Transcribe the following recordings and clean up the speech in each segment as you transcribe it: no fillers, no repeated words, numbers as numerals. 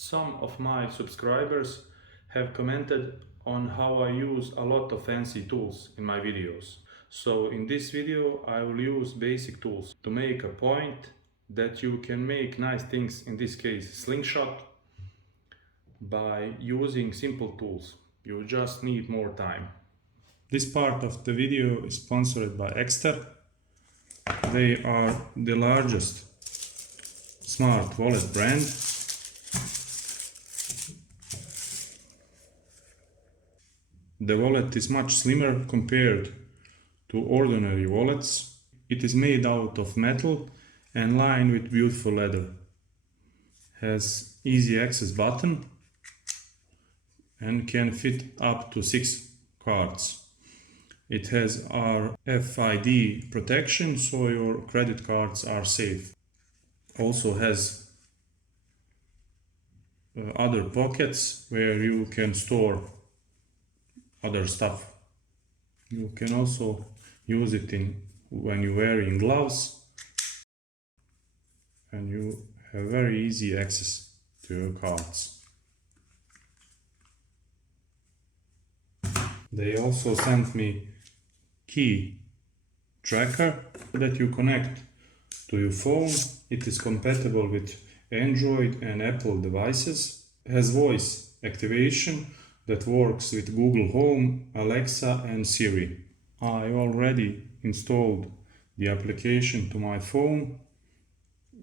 Some of my subscribers have commented on how I use a lot of fancy tools in my videos. So in this video I will use basic tools to make a point that you can make nice things, in this case Slingshot, by using simple tools. You just need more time. This part of the video is sponsored by Exter. They are the largest smart wallet brand. The wallet is much slimmer compared to ordinary wallets. It is made out of metal and lined with beautiful leather. Has easy access button and can fit up to 6 cards. It has RFID protection, so your credit cards are safe. Also has other pockets where you can store other stuff. You can also use it when you're wearing gloves, and you have very easy access to your cards. They also sent me key tracker that you connect to your phone. It is compatible with Android and Apple devices. It has voice activation that works with Google Home, Alexa and Siri. I already installed the application to my phone.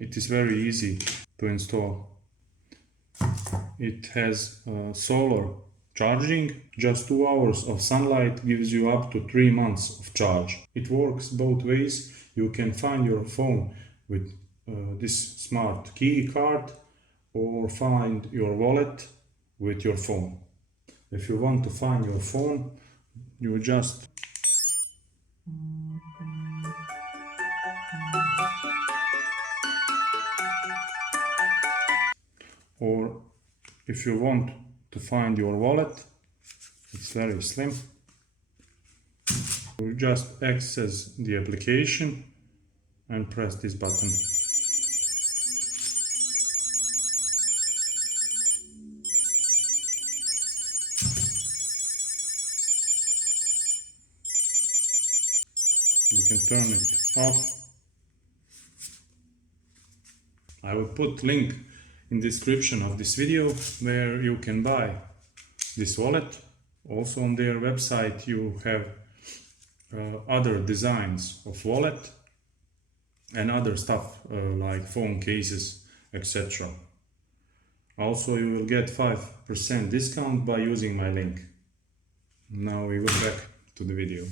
It is very easy to install. It has solar charging. Just 2 hours of sunlight gives you up to 3 months of charge. It works both ways. You can find your phone with this smart key card or find your wallet with your phone. If you want to find your phone, you just or if you want to find your wallet, it's very slim. You just access the application and press this button. You can turn it off. I will put link in description of this video where you can buy this wallet. Also on their website you have other designs of wallet and other stuff like phone cases, etc. Also you will get 5% discount by using my link. Now we go back to the video.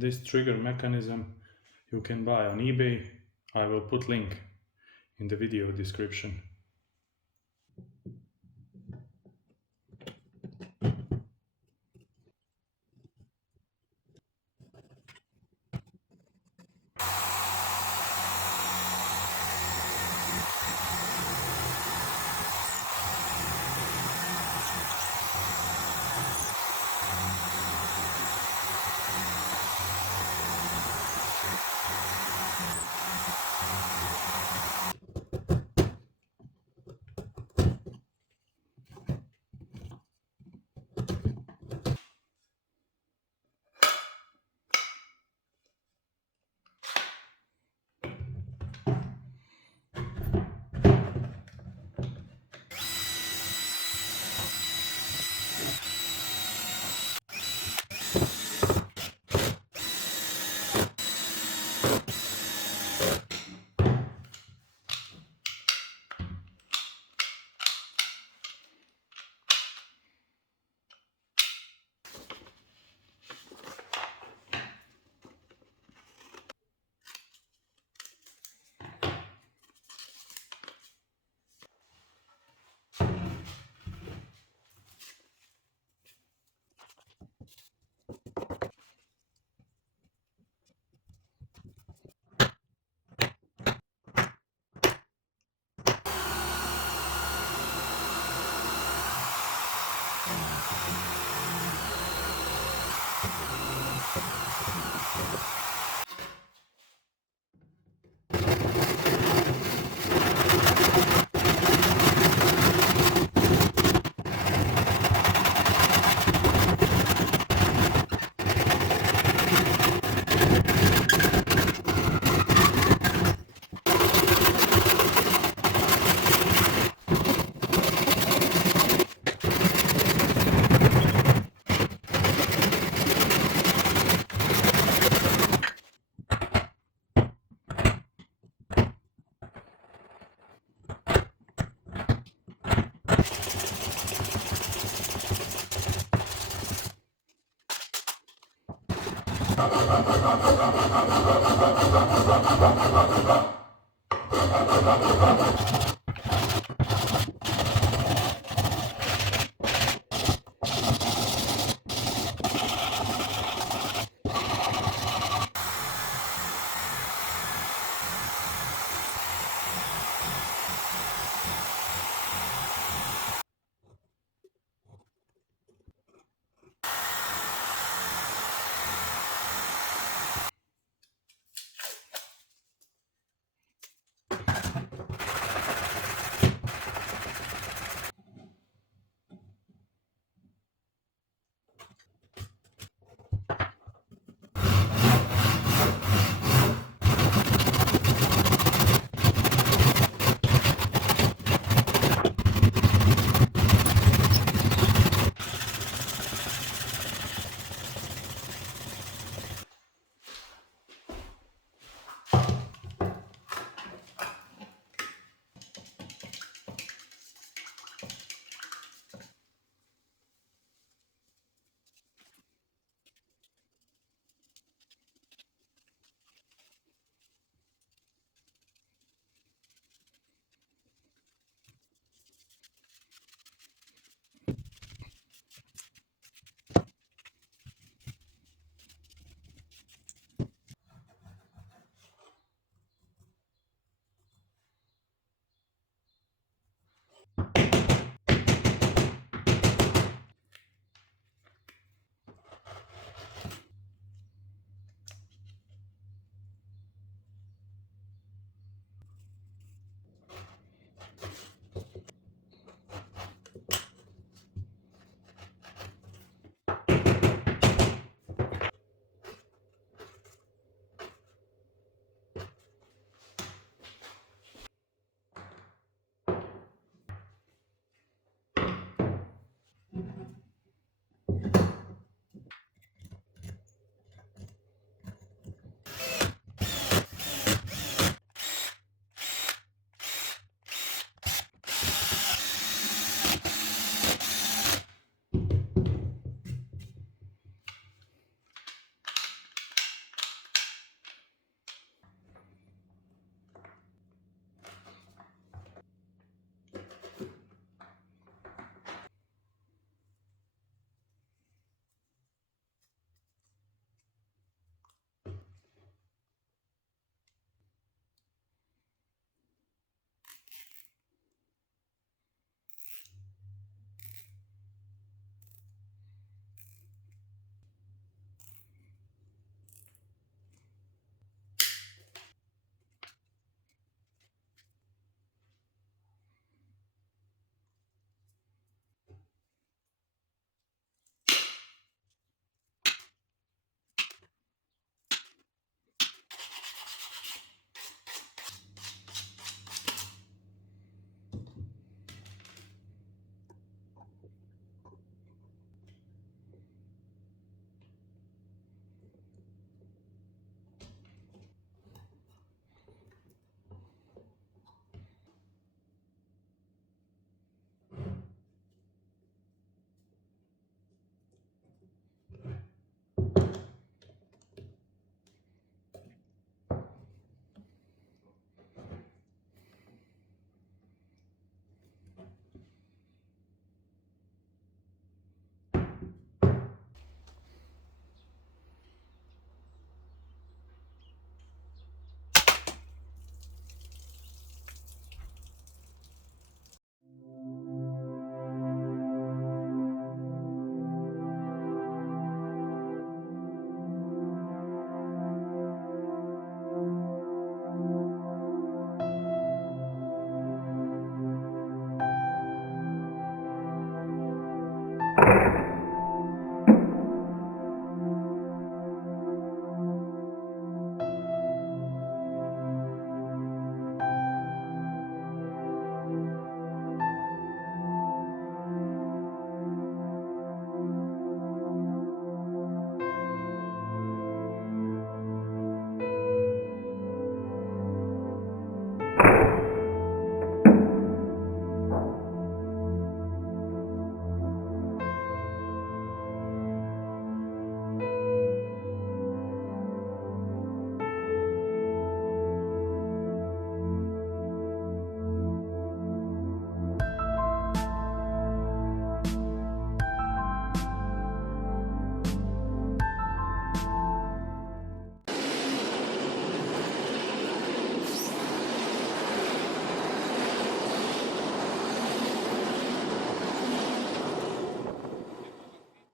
This trigger mechanism you can buy on eBay. I will put link in the video description.